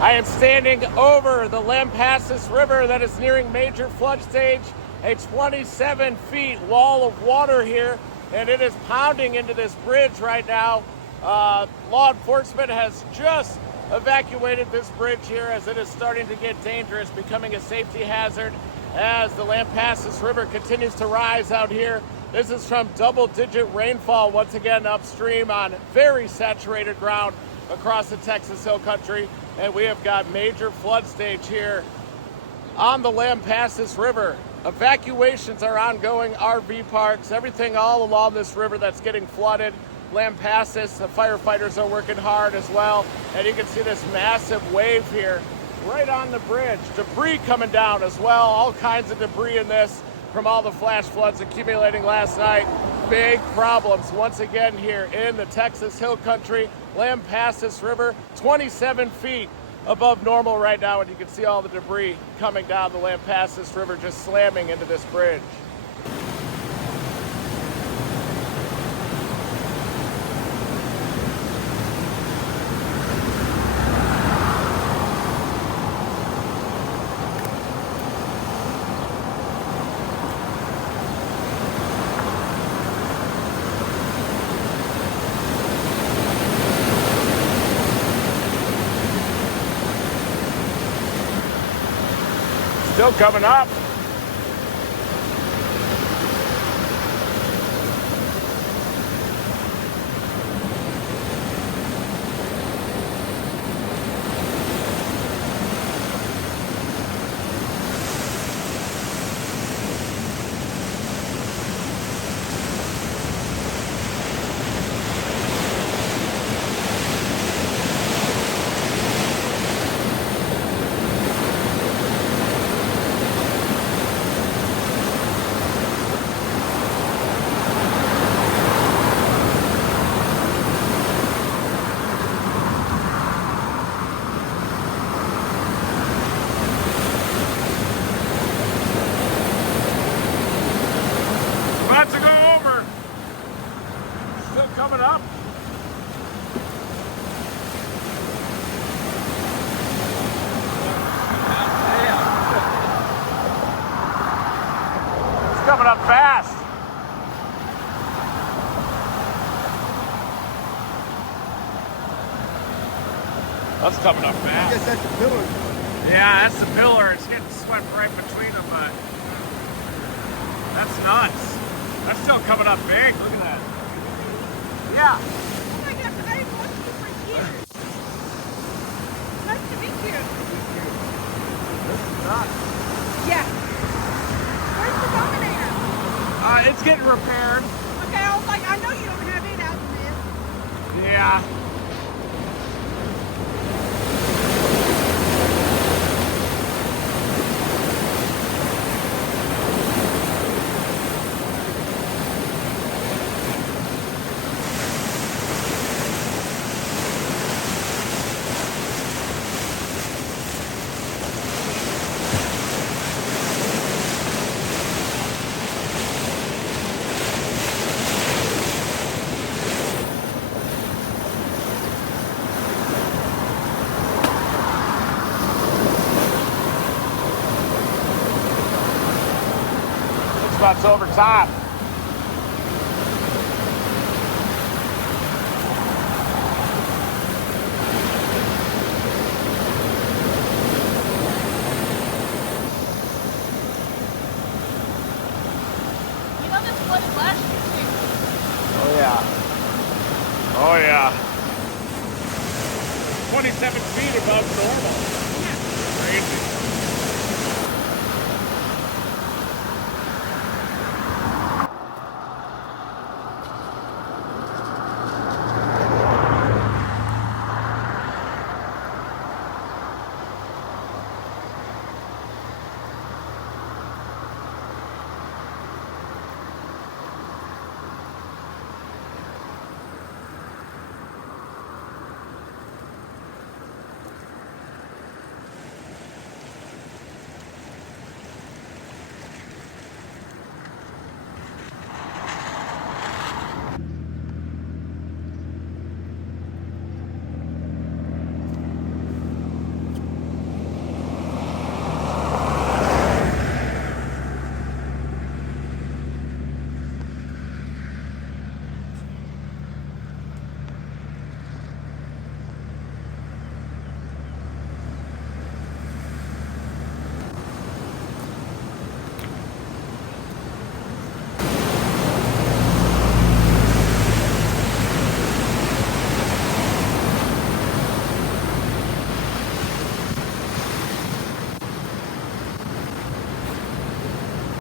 I am standing over the Lampasas River that is nearing major flood stage, a 27 feet wall of water here, and it is pounding into this bridge right now. Law enforcement has just evacuated this bridge here as it is starting to get dangerous, becoming a safety hazard as the Lampasas River continues to rise out here. This is from double-digit rainfall once again upstream on very saturated ground across the Texas Hill Country, and we have got major flood stage here on the Lampasas River. Evacuations are ongoing, RV parks, everything all along this river that's getting flooded. Lampasas, the firefighters are working hard as well, and you can see this massive wave here right on the bridge. Debris coming down as well, all kinds of debris in this from all the flash floods accumulating last night. Big problems once again here in the Texas Hill Country. Lampasas River, 27 feet above normal right now, and you can see all the debris coming down the Lampasas River, just slamming into this bridge. Still coming up. About to go over. Still coming up. It's coming up fast. That's coming up fast. I guess that's the pillar. Yeah, that's the pillar. It's getting swept right between them, but that's nuts. That's still coming up big. Look at that. Yeah. Oh my God, I've watched you for years. Nice to meet you. This is nuts. Yeah. Where's the Dominator? It's getting repaired. Okay, I was like, I know you don't have it out of this. Yeah. Spots over top. You know this flooded last year too. Oh yeah. Oh yeah. 27 feet above normal. Yeah. Crazy.